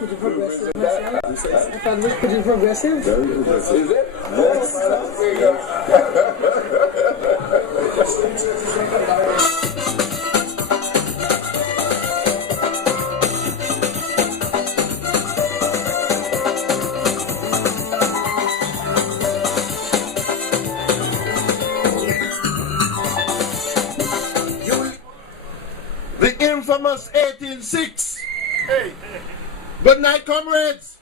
pretty progressive myself. I thought it was pretty progressive. Very progressive. Is it? The infamous 18-6. Good night, comrades.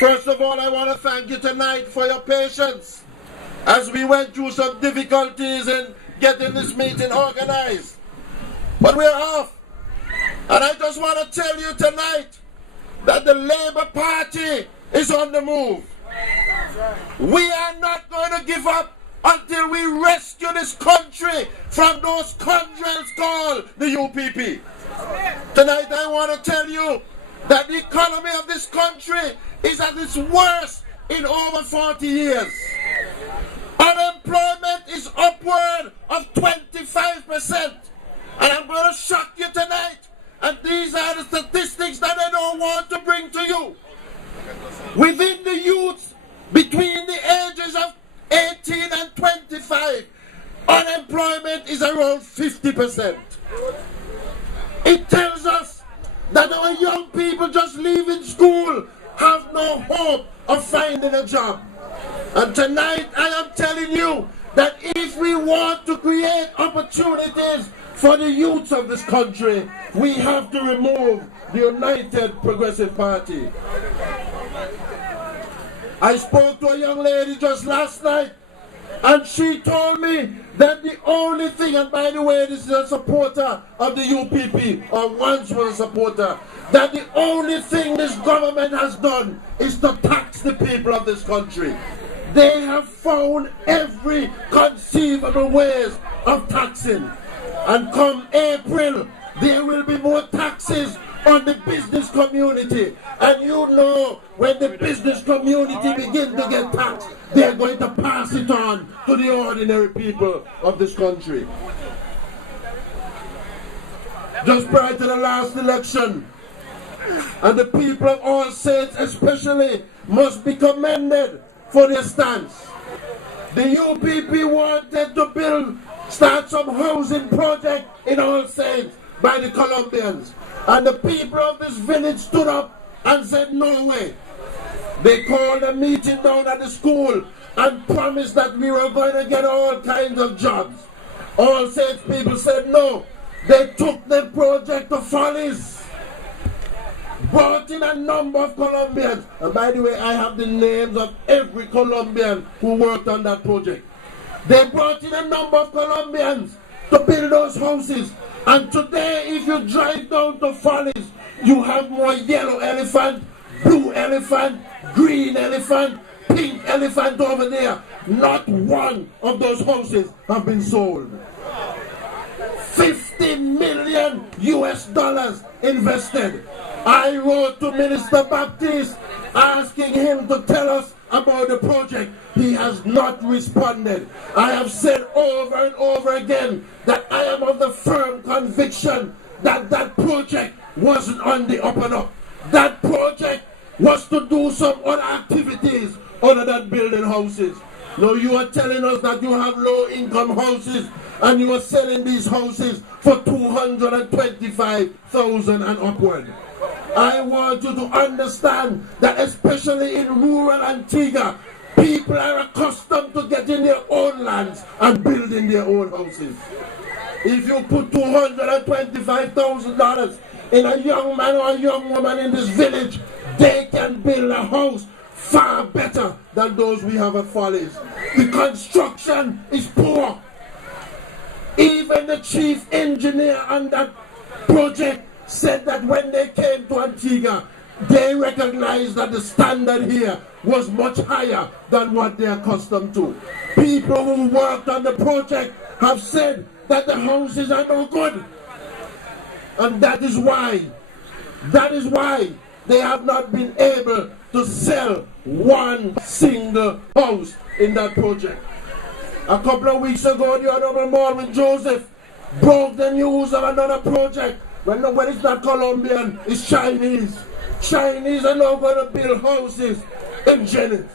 First of all, I want to thank you tonight for your patience as we went through some difficulties in getting this meeting organized. But we're off. And I just want to tell you tonight that the Labour Party is on the move. We are not going to give up until we rescue this country from those scoundrels called the UPP. Tonight I want to tell you that the economy of this country is at its worst in over 40 years. Unemployment is upward of 25%. And I'm going to shock you tonight. And these are the statistics that I don't want to bring to you. Within the youth between the ages of 18 and 25, unemployment is around 50%. It tells us that our young people just leaving school have no hope of finding a job. And tonight I am telling you that if we want to create opportunities for the youth of this country, we have to remove the United Progressive Party. I spoke to a young lady just last night, and she told me that the only thing, and by the way, this is a supporter of the UPP, or once was a supporter, that the only thing this government has done is to tax the people of this country. They have found every conceivable ways of taxing. And come April, there will be more taxes on the business community. And you know, when the business community begin to get taxed, they're going to pass it on to the ordinary people of this country. Just prior to the last election, and the people of All Saints especially must be commended for their stance. The UPP wanted to start some housing project in All Saints by the Colombians. And the people of this village stood up and said, no way. They called a meeting down at the school and promised that we were going to get all kinds of jobs. All Saints people said no. They took the project to Follies, brought in a number of Colombians. And by the way, I have the names of every Colombian who worked on that project. They brought in a number of Colombians to build those houses. And today, if you drive down to Follies, you have more yellow elephant, blue elephant, green elephant, pink elephant over there. Not one of those houses have been sold. $50 million invested. I wrote to Minister Baptiste asking him to tell us about the project. He has not responded. I have said over and over again that I am of the firm conviction that that project wasn't on the up and up. That project was to do some other activities other than building houses. Now you are telling us that you have low income houses and you are selling these houses for $225,000 and upward. I want you to understand that especially in rural Antigua, people are accustomed to getting their own lands and building their own houses. If you put $225,000 in a young man or a young woman in this village, they can build a house far better than those we have at Follies. The construction is poor. Even the chief engineer on that project said that when they came to Antigua, they recognized that the standard here was much higher than what they're accustomed to. People who worked on the project have said that the houses are no good. And that is why they have not been able to sell one single house in that project. A couple of weeks ago, the Honorable Marvin Joseph broke the news of another project. Well, it's not Colombian, it's Chinese. Chinese are now going to build houses in Jennings.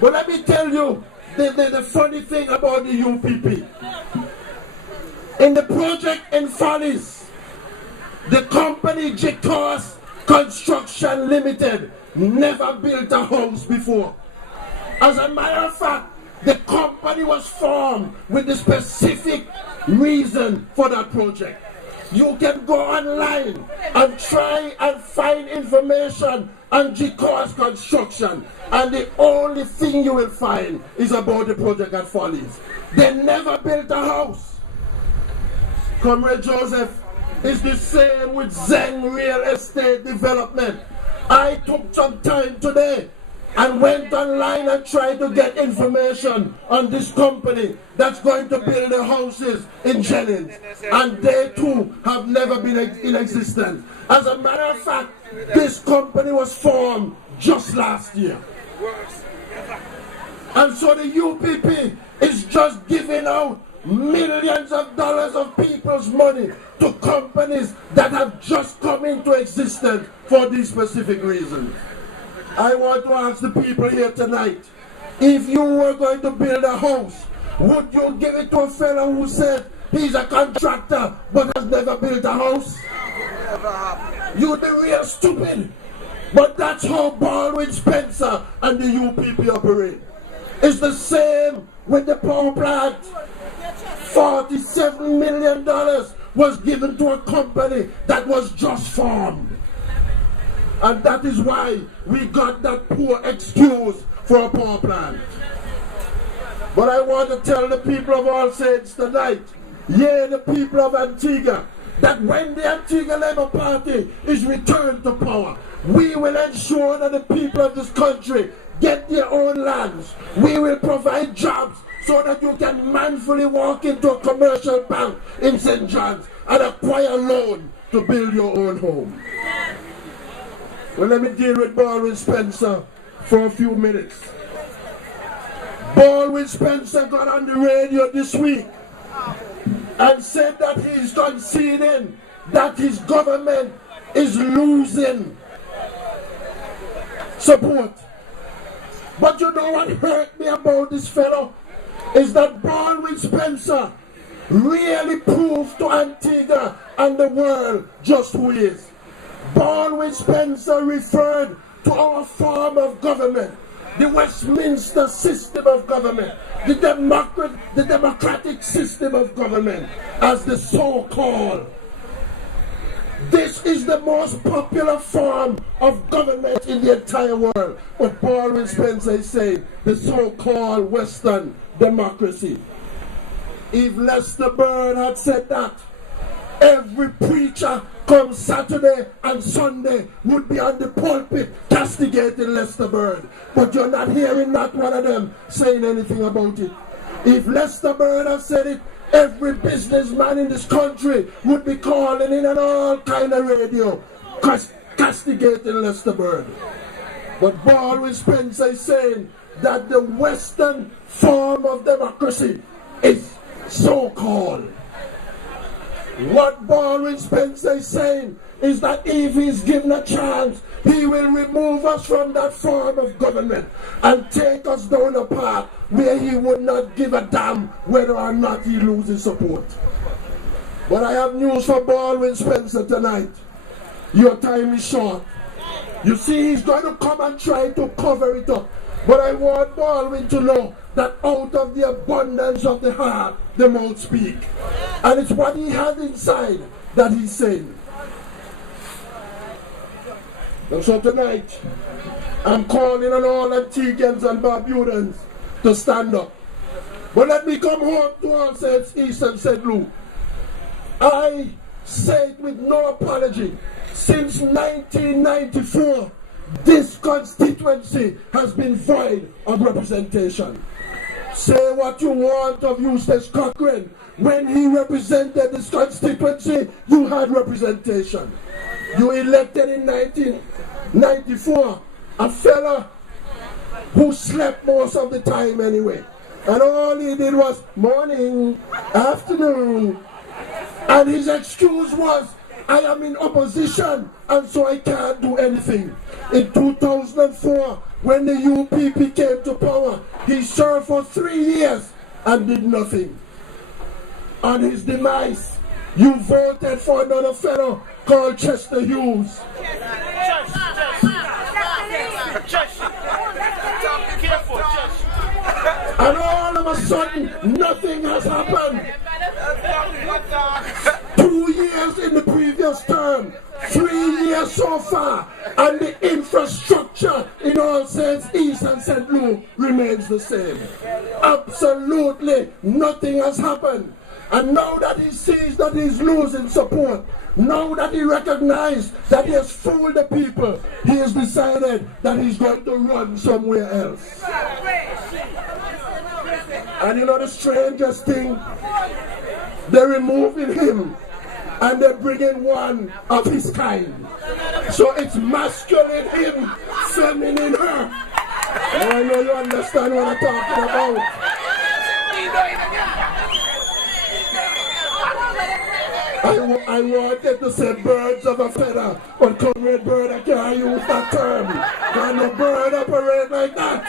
But let me tell you the funny thing about the UPP. In the project in Follies, the company Jicos Construction Limited never built a house before. As a matter of fact, the company was formed with the specific reason for that project. You can go online and try and find information on Jicos Construction, and the only thing you will find is about the project at Follies. They never built a house. Comrade Joseph, it's the same with Zen Real Estate Development. I took some time today and went online and tried to get information on this company that's going to build the houses in Jennings, and they too have never been in existence. As a matter of fact, this company was formed just last year. And so the UPP is just giving out millions of dollars of people's money to companies that have just come into existence for these specific reasons. I want to ask the people here tonight, if you were going to build a house, would you give it to a fellow who said he's a contractor but has never built a house? You'd be real stupid. But that's how Baldwin Spencer and the UPP operate. It's the same with the power plant. $47 million was given to a company that was just formed. And that is why we got that poor excuse for a power plant. But I want to tell the people of All Saints tonight, the people of Antigua, that when the Antigua Labour Party is returned to power, we will ensure that the people of this country get their own lands. We will provide jobs so that you can manfully walk into a commercial bank in St. John's and acquire a loan to build your own home. Well, let me deal with Baldwin Spencer for a few minutes. Baldwin Spencer got on the radio this week and said that he's conceding that his government is losing support. But you know what hurt me about this fellow? Is that Baldwin Spencer really proved to Antigua and the world just who he is. Baldwin Spencer referred to our form of government, the Westminster system of government, the democratic system of government, as the so-called. This is the most popular form of government in the entire world. But Baldwin Spencer is saying the so-called Western democracy. If Lester Bird had said that, every preacher come Saturday and Sunday would be on the pulpit castigating Lester Bird. But you're not hearing not one of them saying anything about it. If Lester Bird had said it, every businessman in this country would be calling in on all kind of radio castigating Lester Bird. But Baldwin Spencer is saying that the Western form of democracy is so-called. What Baldwin Spencer is saying is that if he's given a chance, he will remove us from that form of government and take us down a path where he would not give a damn whether or not he loses support. But I have news for Baldwin Spencer tonight. Your time is short. You see, he's going to come and try to cover it up. But I want Baldwin to know that out of the abundance of the heart, the mouth speak. And it's what he has inside that he's saying. And so tonight, I'm calling on all Antiguans and Barbudans to stand up. But let me come home to All Saints East and St. Luke. I say it with no apology. Since 1994, this constituency has been void of representation. Say what you want of Eustace Cochrane. When he represented this constituency, you had representation. You elected in 1994 a fella who slept most of the time anyway. And all he did was morning, afternoon. And his excuse was I am in opposition, and so I can't do anything. In 2004, when the UPP came to power, he served for 3 years and did nothing. On his demise, you voted for another fellow called Chester Hughes. And all of a sudden, nothing has happened. 2 years in the previous term, 3 years so far, and the infrastructure in All Saints East and St. Luke remains the same. Absolutely nothing has happened. And now that he sees that he's losing support, now that he recognizes that he has fooled the people, he has decided that he's going to run somewhere else. And you know the strangest thing? They're removing him and they're bringing one of his kind. So it's masculine him, feminine her. And I know you understand what I'm talking about. I wanted to say birds of a feather, but Comrade Bird, I can't use that term. Can a bird operate like that?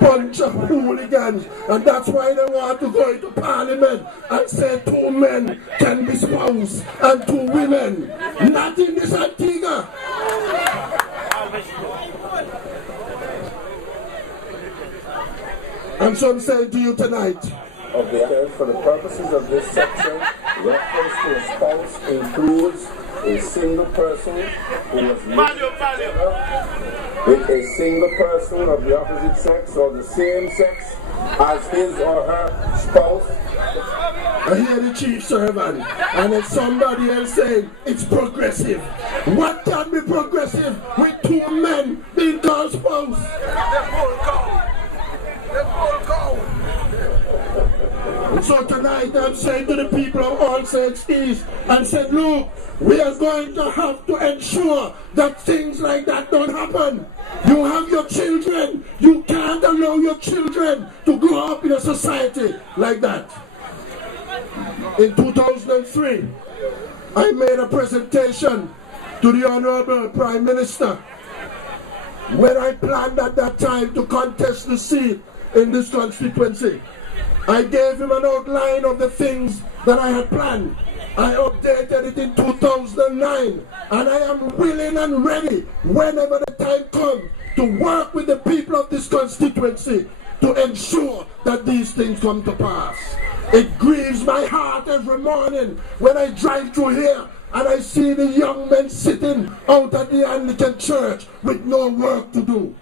Bunch of hooligans, and that's why they want to go into Parliament and say 2 men can be spouse and 2 women. Not in this Antigua. And so I'm saying to you tonight, okay, for the purposes of this section, reference to a spouse includes a single person who was living with a single person of the opposite sex or the same sex as his or her spouse. I hear the chief servant, and then somebody else saying it's progressive. What can be progressive with 2 men being called spouse? And so tonight I'm saying to the people of All Saints East and said, look, we are going to have to ensure that things like that don't happen. You have your children. You can't allow your children to grow up in a society like that. In 2003, I made a presentation to the Honorable Prime Minister when I planned at that time to contest the seat in this constituency. I gave him an outline of the things that I had planned. I updated it in 2009, and I am willing and ready whenever the time comes to work with the people of this constituency to ensure that these things come to pass. It grieves my heart every morning when I drive through here and I see the young men sitting out at the Anglican church with no work to do.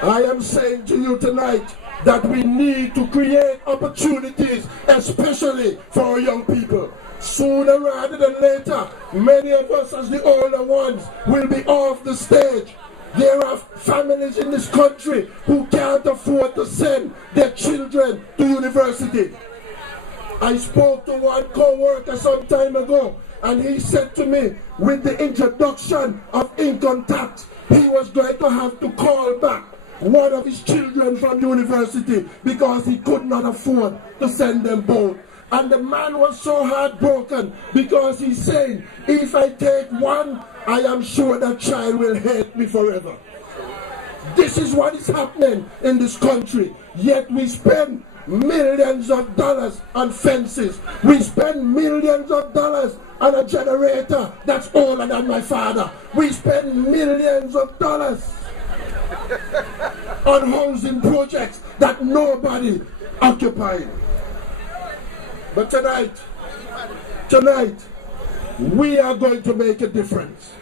I am saying to you tonight that we need to create opportunities, especially for our young people. Sooner rather than later, many of us as the older ones will be off the stage. There are families in this country who can't afford to send their children to university. I spoke to one co-worker some time ago, and he said to me, with the introduction of income tax, he was going to have to call back one of his children from university because he could not afford to send them both. And the man was so heartbroken because he's saying, if I take one, I am sure that child will hate me forever. This is what is happening in this country. Yet we spend millions of dollars on fences. We spend millions of dollars on a generator that's older than my father. We spend millions of dollars on housing projects that nobody occupied. But tonight, we are going to make a difference.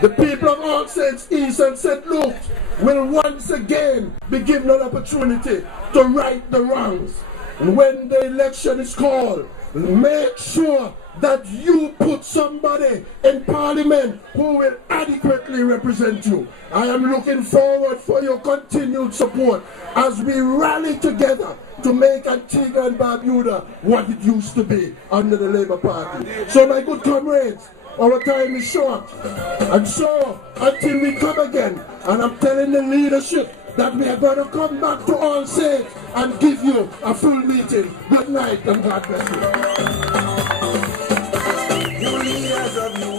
The people of All Saints East and St. Luke will once again be given an opportunity to right the wrongs. And when the election is called, make sure that you put somebody in Parliament who will adequately represent you. I am looking forward for your continued support as we rally together to make Antigua and Barbuda what it used to be under the Labour Party. So my good comrades, our time is short. And so, until we come again, and I'm telling the leadership that we are going to come back to All Saints and give you a full meeting. Good night and God bless you. You leaders of